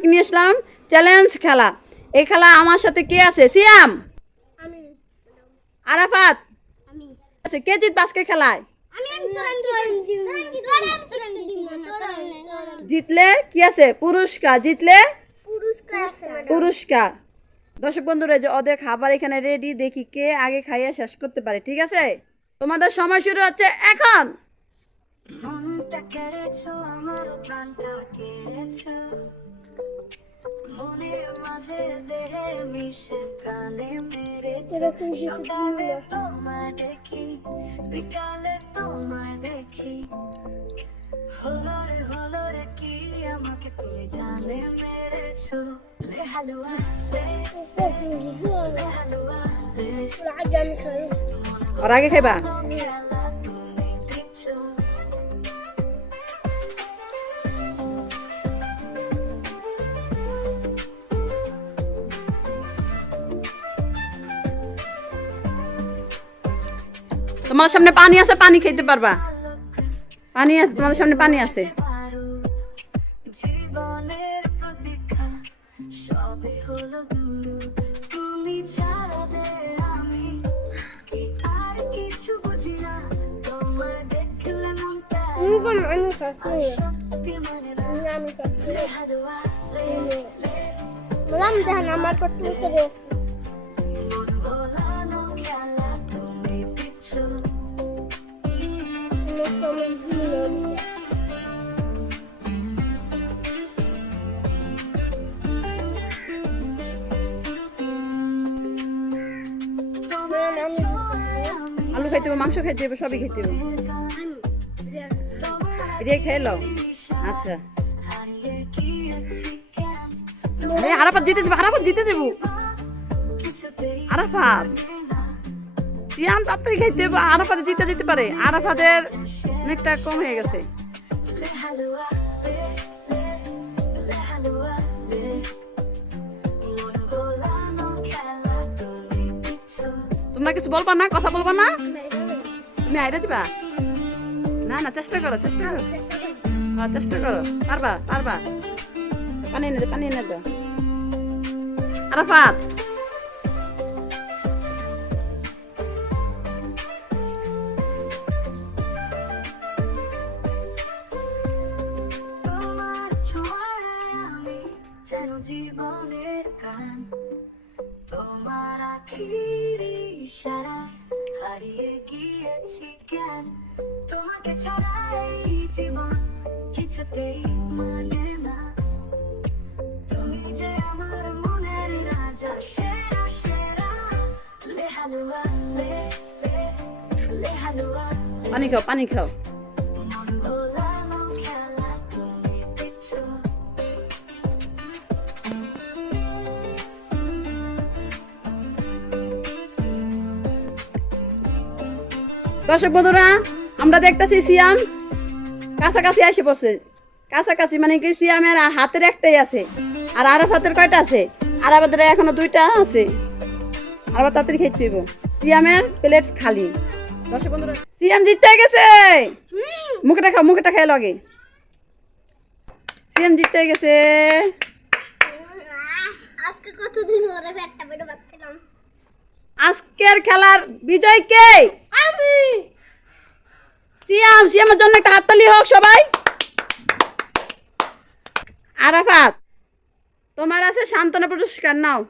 আজকে নিয়ে আসলাম চ্যালেঞ্জ খেলা এই খেলা আমার সাথে কে আছে সিয়াম আরাফাত আছে কে জিতবে আজকে খেলায় জিতলে কি আছে পুরস্কার জিতলে পুরস্কার আছে ম্যাডাম দর্শক বন্ধুরা যে ওদের খাবার এখানে রেডি দেখি কে আগে খাইয়ে শেষ করতে পারে ঠিক আছে তোমাদের সময় শুরু হচ্ছে এখন মনটা কেড়েছো আমার প্রাণটা কেড়েছো মাঝে দেহে মিশে প্রাণে মেরেছো। সকালে তোমায় দেখি বিকালে তোমায় দেখি। হলো রে হলো রে কি আমাকে তুমি জানে মেরেছো? লে হালুয়া লে লে হালুয়া লে আমি খাই আর আগে খাইবা? তোমার সামনে পানি আছে পানি খেতে পারবা। পানি আছে তোমাদের সামনে পানি আছে। পারো আলু খাইতে হবে, মাংস খাইতে হবে, সবই খেতে হবে। এটা খেয়ে লও। আচ্ছা। আরাফাত জিতে যাব আরাফাত জিতে যাব আরাফাত। সিয়াম তাড়াতাড়ি খাইতে আরাফাত জিতে যেতে পারে। আরাফাতের অনেকটা কম হয়ে গেছে। তোমরা কিছু বলবা না? কথা বলবা না? তুমি আইরা যাবা? না না, চেষ্টা করো চেষ্টা করো। হ্যাঁ চেষ্টা করো। পারবা পারবা। পানি এনে দে, পানি এনে দে। আরাফাত! জীবনের গান তোমার আখির ইশারায় হারিয়ে গিয়েছি জ্ঞান তোমাকে ছাড়াই জীবন কিছুতেই মানে না। তুমি যে আমার মনের রাজা, সেরা সেরা লে হালুয়া লে লে লে। পানি খাও পানি খাও। দর্শক বন্ধুরা আমরা দেখতেছি সিয়াম কাছাকাছি এসে পড়ছে। কাছাকাছি মানে কি সিয়ামের আর হাতের একটাই আছে আর আরাফাতের কয়টা আছে? আর আরাফাতের এখনও দুইটা আছে। আরাফাত তাড়াতাড়ি খেতে হইব সিয়ামের প্লেট খালি। দর্শক বন্ধুরা সিয়াম জিততে গেছে! মুখেটা খাও মুখেটা খেয়ে লগে। সিয়াম জিততে গেছে। আজকে কতদিন ধরে পেটটা পেটে আজকের খেলার বিজয় কে? সিয়াম সিয়ামের জন্য একটা হাততালি হোক সবাই। আরাফাত তোমার আছে সান্ত্বনা পুরস্কার নাও।